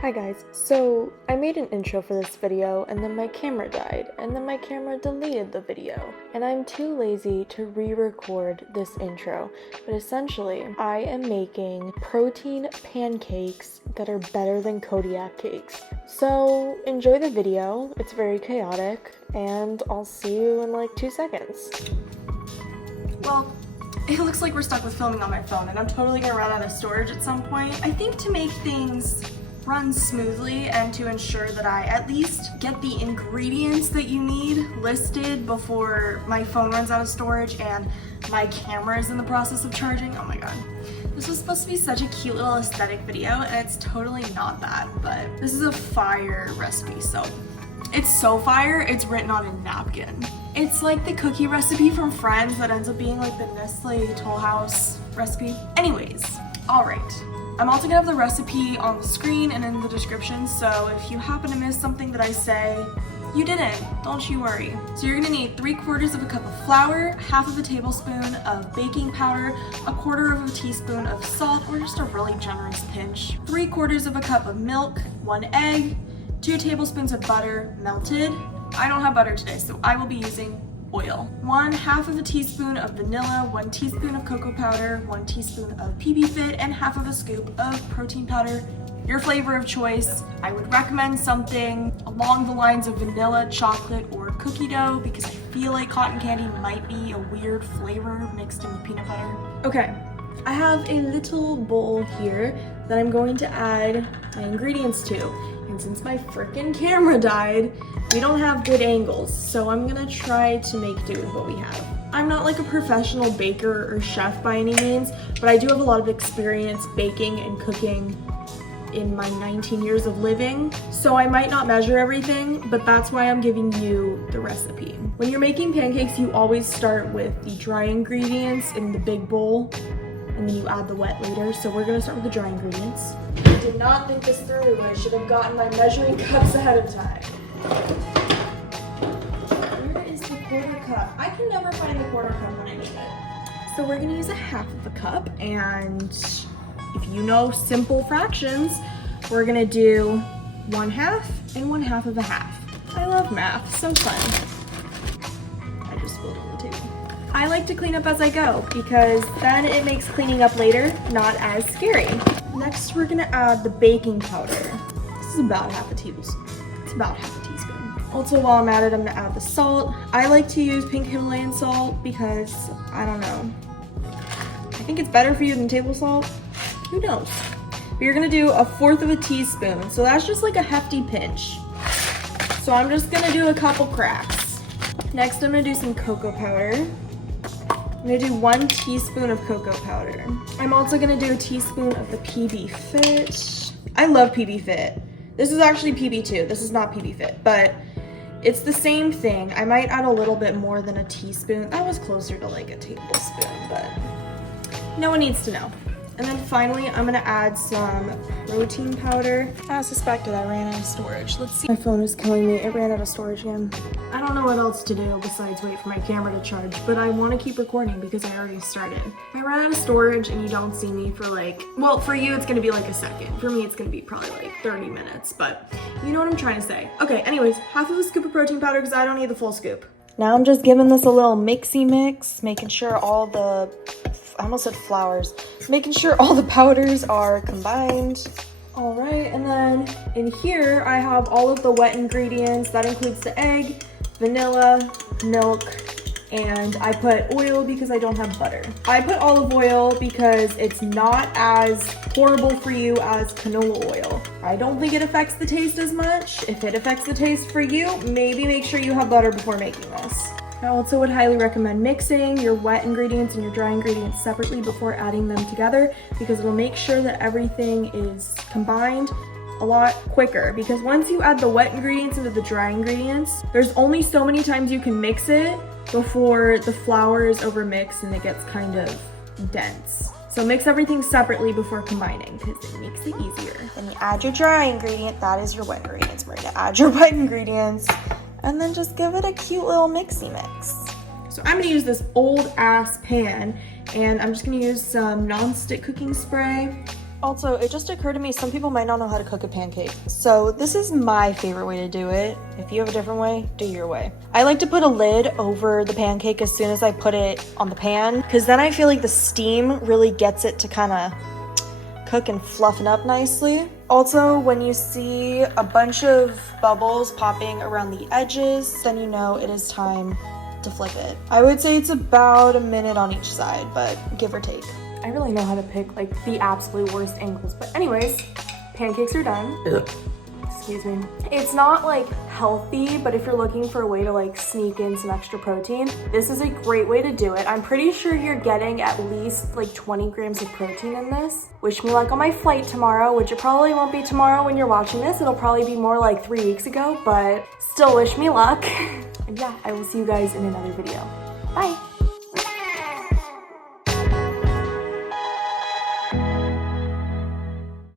Hi guys, so I made an intro for this video and then my camera died and then my camera deleted the video and I'm too lazy to re-record this intro, but essentially I am making protein pancakes that are better than Kodiak cakes. So enjoy the video, it's very chaotic, and I'll see you in like 2 seconds. Well, it looks like we're stuck with filming on my phone and I'm totally gonna run out of storage at some point. I think to make things run smoothly and to ensure that I at least get the ingredients that you need listed before my phone runs out of storage and my camera is in the process of charging. Oh my god. This was supposed to be such a cute little aesthetic video and it's totally not that, but this is a fire recipe, so it's so fire, it's written on a napkin. It's like the cookie recipe from Friends that ends up being like the Nestle Toll House recipe. Anyways, all right. I'm also gonna have the recipe on the screen and in the description, so if you happen to miss something that I say, you didn't, don't you worry. So you're gonna need 3/4 of a cup of flour, 1/2 tablespoon of baking powder, 1/4 teaspoon of salt, or just a really generous pinch, 3/4 of a cup of milk, 1 egg, 2 tablespoons of butter melted. I don't have butter today, so I will be using oil. 1/2 teaspoon of vanilla, 1 teaspoon of cocoa powder, 1 teaspoon of PB Fit, and 1/2 scoop of protein powder. Your flavor of choice. I would recommend something along the lines of vanilla, chocolate, or cookie dough because I feel like cotton candy might be a weird flavor mixed in with peanut butter. Okay, I have a little bowl here that I'm going to add my ingredients to. And since my frickin' camera died, we don't have good angles, so I'm gonna try to make do with what we have. I'm not like a professional baker or chef by any means, but I do have a lot of experience baking and cooking in my 19 years of living, so I might not measure everything, but that's why I'm giving you the recipe. When you're making pancakes, you always start with the dry ingredients in the big bowl, and then you add the wet later, so we're gonna start with the dry ingredients. I did not think this through. I should have gotten my measuring cups ahead of time. Where is the 1/4 cup? I can never find the 1/4 cup when I need it. So we're gonna use 1/2 cup, and if you know simple fractions, we're gonna do 1/2 and 1/2 of a half. I love math, so fun. I just spilled on the table. I like to clean up as I go because then it makes cleaning up later not as scary. Next, we're gonna add the baking powder. This is about 1/2 tablespoon. It's about 1/2 teaspoon. Also, while I'm at it, I'm gonna add the salt. I like to use pink Himalayan salt because, I don't know, I think it's better for you than table salt. Who knows? But you're gonna do 1/4 teaspoon, so that's just like a hefty pinch. So I'm just gonna do a couple cracks. Next, I'm gonna do some cocoa powder. I'm gonna do 1 teaspoon of cocoa powder. I'm also gonna do a teaspoon of the PB Fit. I love PB Fit. This is actually PB2, this is not PB Fit, but it's the same thing. I might add a little bit more than a teaspoon. That was closer to like a tablespoon, but no one needs to know. And then finally, I'm gonna add some protein powder. As suspected, I ran out of storage. Let's see. My phone is killing me. It ran out of storage again. I don't know what else to do besides wait for my camera to charge, but I wanna keep recording because I already started. If I run out of storage and you don't see me for like, well, for you, it's gonna be like a second. For me, it's gonna be probably like 30 minutes, but you know what I'm trying to say. Okay, anyways, 1/2 scoop of protein powder because I don't need the full scoop. Now I'm just giving this a little mixy mix, making sure all the, I almost said flours, making sure all the powders are combined. All right, and then in here I have all of the wet ingredients. That includes the egg, vanilla, milk, and I put oil because I don't have butter. I put olive oil because it's not as horrible for you as canola oil. I don't think it affects the taste as much. If it affects the taste for you, maybe make sure you have butter before making this. I also would highly recommend mixing your wet ingredients and your dry ingredients separately before adding them together because it'll make sure that everything is combined a lot quicker, because once you add the wet ingredients into the dry ingredients, there's only so many times you can mix it before the flour is overmixed and it gets kind of dense. So mix everything separately before combining because it makes it easier. Then you add your dry ingredient, that is your wet ingredients. We're gonna add your wet ingredients and then just give it a cute little mixy mix. So I'm gonna use this old ass pan and I'm just gonna use some non-stick cooking spray Also, it just occurred to me, some people might not know how to cook a pancake. So this is my favorite way to do it. If you have a different way, do your way. I like to put a lid over the pancake as soon as I put it on the pan, because then I feel like the steam really gets it to kind of cook and fluffen up nicely. Also, when you see a bunch of bubbles popping around the edges, then you know it is time to flip it. I would say it's about a minute on each side, but give or take. I really know how to pick like the absolute worst angles, but anyways, pancakes are done. Excuse me. It's not like healthy, but if you're looking for a way to like sneak in some extra protein, this is a great way to do it. I'm pretty sure you're getting at least like 20 grams of protein in this. Wish me luck on my flight tomorrow, which it probably won't be tomorrow when you're watching this. It'll probably be more like 3 weeks ago, but still wish me luck. And yeah, I will see you guys in another video. Bye.